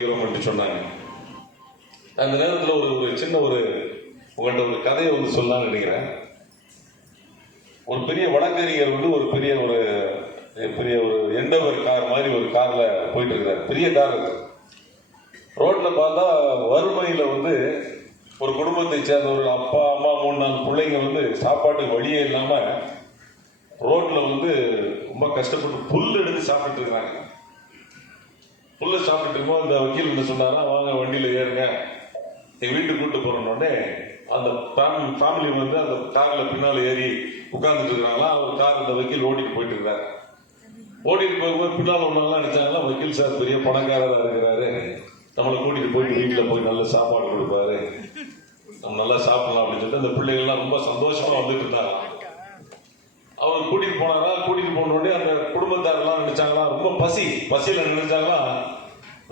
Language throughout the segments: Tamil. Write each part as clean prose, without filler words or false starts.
சொன்னாங்க. அந்த நேரத்தில் ஒரு சின்ன உங்கள்கிட்ட ஒரு கதையை சொல்லலாம்னு நினைக்கிறேன். ஒரு பெரிய வழக்கறிஞர் ஒரு பெரிய ஒரு எண்டவர் கார் மாதிரி ஒரு கார்ல போயிட்டு இருக்கிறார். பெரிய கார் அது. ரோட்ல பார்த்தா வறுமையில ஒரு குடும்பத்தை சேர்ந்த ஒரு அப்பா அம்மா 3-4 பிள்ளைங்க சாப்பாட்டுக்கு வழியே இல்லாம ரோட்ல ரொம்ப கஷ்டப்பட்டு புல் எடுத்து சாப்பிட்டு இருக்கிறாங்க. புல்ல சாப்பிட்டு இருக்கோம். இந்த வக்கீல் என்ன சொன்னாரா, வாங்க வண்டியில ஏறுங்க, எங்க வீட்டுக்கு கூட்டு போறோன்னே அந்த ஃபேமிலி அந்த கார்ல பின்னால ஏறி உட்கார்ந்துட்டு இருக்கிறாங்களா. அவர் கார் இந்த வக்கீல் ஓட்டிட்டு போயிட்டு இருக்கிறாரு. ஓட்டிட்டு போகும்போது பின்னால ஒன்னெல்லாம் நினைச்சாங்களா, வக்கீல் சார் பெரிய பணக்காரராக இருக்கிறாரு, நம்மளை கூட்டிட்டு போயிட்டு வீட்டுல போய் நல்ல சாப்பாடு கொடுப்பாரு, நம்ம நல்லா சாப்பிடலாம் அப்படின்னு சொல்லிட்டு அந்த பிள்ளைகள்லாம் ரொம்ப சந்தோஷமா வந்துட்டு இருந்தாங்க. அவர் கூட்டிட்டு போனாரா. கூட்டிட்டு போனோடனே அந்த குடும்பத்தாரெல்லாம் நினைச்சாங்களா, ரொம்ப பசியில நினைச்சாங்களா,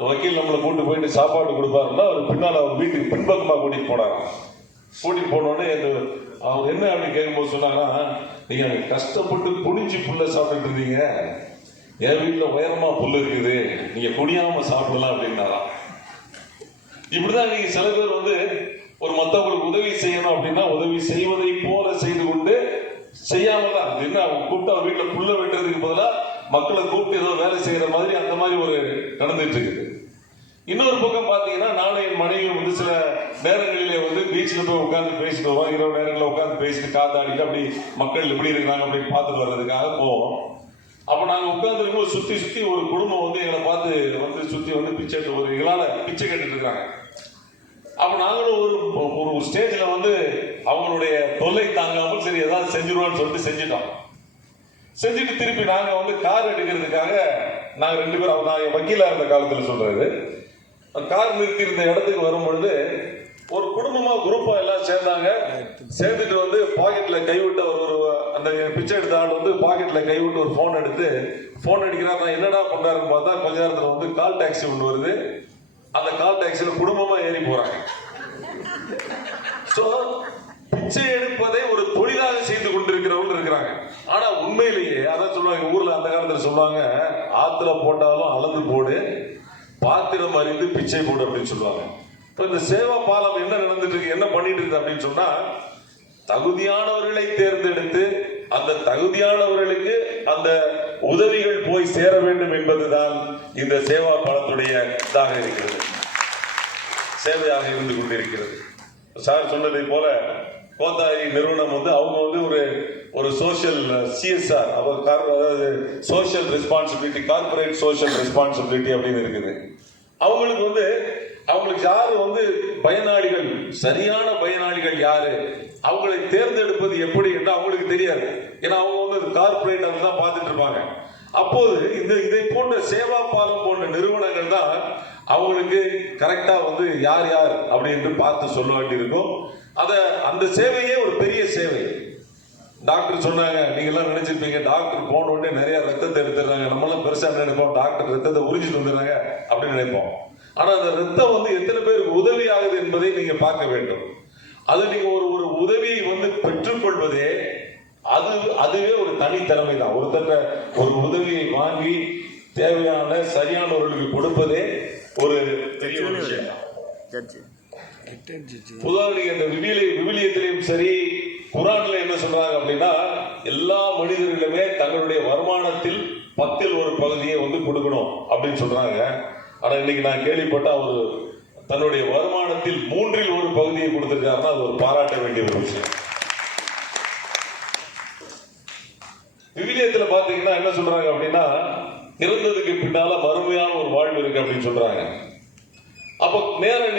வக்கீல் நம்மளை கூட்டு போயிட்டு சாப்பாடு கொடுப்பாருன்னா அவர் பின்னால அவர் வீட்டுக்கு பின்பக்கமா கூட்டிட்டு போனாராம். கூட்டிட்டு போனோடனே அவர் என்ன அப்படின்னு கேட்கும்போது சொன்னாங்கன்னா, நீங்க கஷ்டப்பட்டு குனிஞ்சு புல்ல சாப்பிட்டு இருந்தீங்க, என் வீட்டுல உயரமா புல்லு இருக்குது, நீங்க குனியாம சாப்பிடலாம் அப்படின்னாராம். இப்படிதான் நீங்க சில பேர் ஒரு மத்தவங்களுக்கு உதவி செய்யணும் அப்படின்னா உதவி செய்வதை போல செய்து கொண்டு செய்யாமதான் என்ன கூப்பிட்டு அவர் வீட்டுல புல்ல வெட்டுறதுக்கு பதிலா மக்களை கூப்பிட்டு ஏதோ வேலை செய்யற மாதிரி அந்த மாதிரி நடந்துட்டு இருக்குது. இன்னொரு பக்கம் பாத்தீங்கன்னா, நானும் என் மனைவி சில நேரங்களிலே பீச்சில் போய் உட்கார்ந்து பேசிட்டு வருவோம். இரவு நேரங்களில் உட்கார்ந்து பேசிட்டு காத்தாடிட்டு அப்படி மக்கள் எப்படி இருக்கிறாங்க அப்படின்னு பார்த்துட்டு வர்றதுக்காக போவோம். அப்ப நாங்க உட்கார்ந்து இருக்கும்போது சுத்தி ஒரு குடும்பம் எங்களை பார்த்து சுத்தி பிச்சை எங்களால பிச்சை கேட்டுட்டு இருக்காங்க. அப்ப நாங்களும் ஒரு ஸ்டேஜ்ல அவங்களுடைய தொல்லை தாங்காமல் சரி ஏதாவது செஞ்சிருவோம்னு சொல்லிட்டு செஞ்சுட்டு திருப்பி நாங்க கார் எடுக்கிறதுக்காக நாங்க 2 பேரும், நான் வக்கீலா இருந்த காலத்துல சொல்றது, கார் நிறுத்தி இருந்த இடத்துக்கு வரும்பொழுது ஒரு குடும்பமா குரூப்பா எல்லாம் சேர்ந்தாங்க. சேர்ந்துட்டு பாக்கெட்ல கைவிட்டு அந்த பிச்சை எடுத்த ஆள் பாக்கெட்ல கைவிட்டு ஒரு போன் எடுத்து போன் அடிக்கிறார். நான் என்னடா பண்றாருன்னு பார்த்தா கொஞ்ச நேரத்துல கால் டாக்ஸி ஒன்று வருது. அந்த கால் டாக்ஸில குடும்பமா ஏறி போறாங்க. பிச்சை எடுப்பதை ஒரு தொழிலாக செய்து கொண்டிருக்கிறவங்க இருக்கிறாங்க. ஆனா உண்மையிலேயே அதான் சொல்லுவாங்க, ஊர்ல அந்த காலத்துல சொல்லுவாங்க, ஆத்துல போட்டாலும் அளந்து போடு, பாத்திரம் அறிந்து பிச்சை போடு அப்படின்னு சொல்லுவாங்க. இப்ப இந்த சேவா பாலம் என்ன நடந்துட்டு இருக்கு, என்ன பண்ணிட்டு இருக்கு அப்படின்னு சொன்னா, தகுதியானவர்களை தேர்ந்தெடுத்து அந்த தகுதியானவர்களுக்கு அந்த உதவிகள் போய் சேர வேண்டும் என்பதுதான் இந்த சேவா பாலத்துடைய இதாக இருக்கிறது, சேவையாக இருந்து கொண்டிருக்கிறது. சார் சொன்னதை போல கோத்தாரி நிறுவனம் அவங்க ஒரு சோசியல் சிஎஸ்ஆர், அதாவது social responsibility, corporate social responsibility அப்படின்னு இருக்குது. அவங்களுக்கு யாரு பயனாளிகள், சரியான பயனாளிகள் யாரு, அவங்களை தேர்ந்தெடுப்பது எப்படி என்று அவங்களுக்கு தெரியாது. ஏன்னா அவங்க கார்பரேட் தான் பார்த்துட்டு இருப்பாங்க. அப்போது இதை போன்ற சேவா பாலம் போன்ற நிறுவனங்கள் தான் அவங்களுக்கு கரெக்டா யார் அப்படின்னு பார்த்து சொல்ல வேண்டியிருக்கும். அந்த சேவையே ஒரு பெரிய சேவை. டாக்டர் சொன்னாங்க, நீங்க எல்லாம் நினைச்சிருப்பீங்க டாக்டர் போன உடனே நிறைய ரத்தத்தை எடுத்துறாங்க, நம்மளாம் பெருசா நினைப்போம் டாக்டர் ரத்தத்தை உறிஞ்சிட்டு வந்துடுறாங்க அப்படின்னு நினைப்போம். ஆனா அந்த ரத்தம் எத்தனை பேருக்கு உதவி ஆகுது என்பதை நீங்க பார்க்க வேண்டும். அது நீங்க ஒரு உதவியை பெற்றுக்கொள்வதே அதுவே ஒரு தனித்திறமை தான். ஒரு உதவியை வாங்கி தேவையான சரியானவர்களுக்கு கொடுப்பதே ஒரு பெரிய விஷயம். பொதுவாக இந்த விவிலியத்திலையும் சரி, குர்ஆன்ல என்ன சொல்றாங்க அப்படின்னா, எல்லா மனிதர்களுமே தங்களுடைய வருமானத்தில் 10ல் ஒரு பகுதியை கொடுக்கணும் அப்படின்னு சொல்றாங்க. ஆனா இன்னைக்கு நான் கேள்விப்பட்ட அவர் தன்னுடைய வருமானத்தில் 3ல் ஒரு பகுதியை கொடுத்திருக்காருன்னா அது ஒரு பாராட்ட வேண்டிய ஒரு விஷயம். விவிலியத்துல பாத்தீங்கன்னா என்ன சொல்றாங்க அப்படின்னா, இறந்ததுக்கு பின்னால மறுமையான ஒரு வாழ்வு இருக்கு அப்படின்னு சொல்றாங்க. அப்ப நேரம்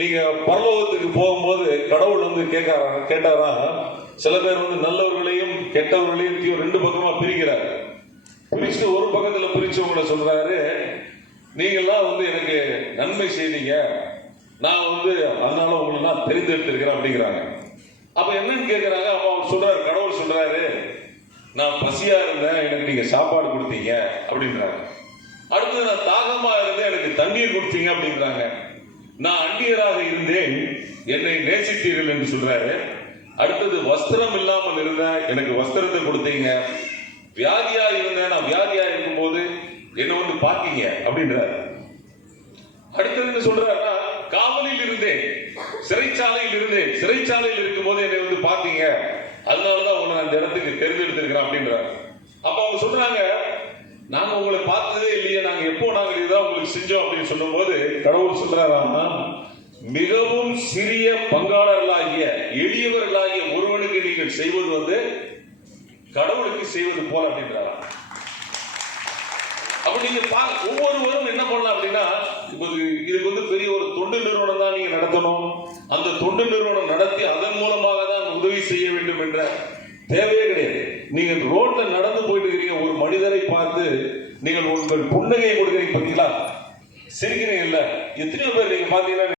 நீங்க பரலோகத்துக்கு போகும்போது கடவுள் கேட்டாரா, சில பேர் நல்லவர்களையும் கெட்டவர்களையும் 2 பக்கமா பிரிக்கிறார். பிரிச்சு ஒரு பக்கத்துல பிரிச்சவங்களை சொல்றாரு, நீங்கெல்லாம் எனக்கு நன்மை செய்தீங்க, நான் அதனால உங்களை நான் தெரிந்தெடுத்திருக்கிறேன் அப்படிங்கிறாங்க. அப்ப என்னன்னு கேட்கிறாங்க. அப்ப அவர் சொல்றாரு, கடவுள் சொல்றாரு, நான் பசியா இருந்தேன், எனக்கு நீங்க சாப்பாடு கொடுத்தீங்க அப்படின்றாங்க. அடுத்தது நான் தாகமா இருந்தேன், எனக்கு தண்ணீர் கொடுத்தீங்க அப்படின்றாங்க. நான் அந்நியராக இருந்தேன், என்னை நேசித்தீர்கள் என்று சொல்றாரு. அடுத்தது வஸ்திரம் இல்லாமல் இருந்தேன், எனக்கு வஸ்திரத்தை கொடுத்தீங்க. வியாதியா இருந்தேன், நான் வியாதியா இருக்கும் போது என்ன பார்த்தீங்க அப்படின்றாரு. அடுத்தது என்ன சொல்றாருன்னா, காவலில் இருந்தேன், சிறைச்சாலையில் இருந்தேன், சிறைச்சாலையில் இருக்கும் போது என்னை வந்து பாத்தீங்க, அதனாலதான் உங்களை அந்த இடத்துக்கு தேர்ந்தெடுத்திருக்கிறேன் அப்படின்றாங்க. அப்ப அவங்க சொல்றாங்க, நாங்க உங்களை பார்த்ததே இல்லையே, நாங்க எப்போ நாங்க இதுதான் உங்களுக்கு செஞ்சோம் அப்படின்னு சொல்லும் போது கடவுள் சொல்றாராமா, மிகவும் சிறிய பங்காளர்களாகிய எளியவர்களாகிய ஒருவனுக்கு நீங்கள் செய்வது வந்து கடவுளுக்கு செய்வது போல அப்படின்றாராம். அப்ப நீங்க ஒவ்வொருவரும் என்ன பண்ணலாம் அப்படின்னா, இதுக்கு வந்து பெரிய ஒரு தொண்டு நிறுவனம் தான் நீங்க நடத்தணும், அந்த தொண்டு நிறுவனம் நடத்தி அதன் மூலமாக தான் உதவி செய்ய வேண்டும் என்ற தேவையே கிடையாது. நீங்க ரோட்ல நடந்து போயிட்டு இருக்கிறீங்க, ஒரு மனிதரை பார்த்து நீங்கள் உங்கள் புன்னகையை கொடுக்குறீங்க, பார்த்தீங்களா, சிரிக்கிறீங்க இல்ல, எத்தனையோ பேர் நீங்க பாத்தீங்கன்னா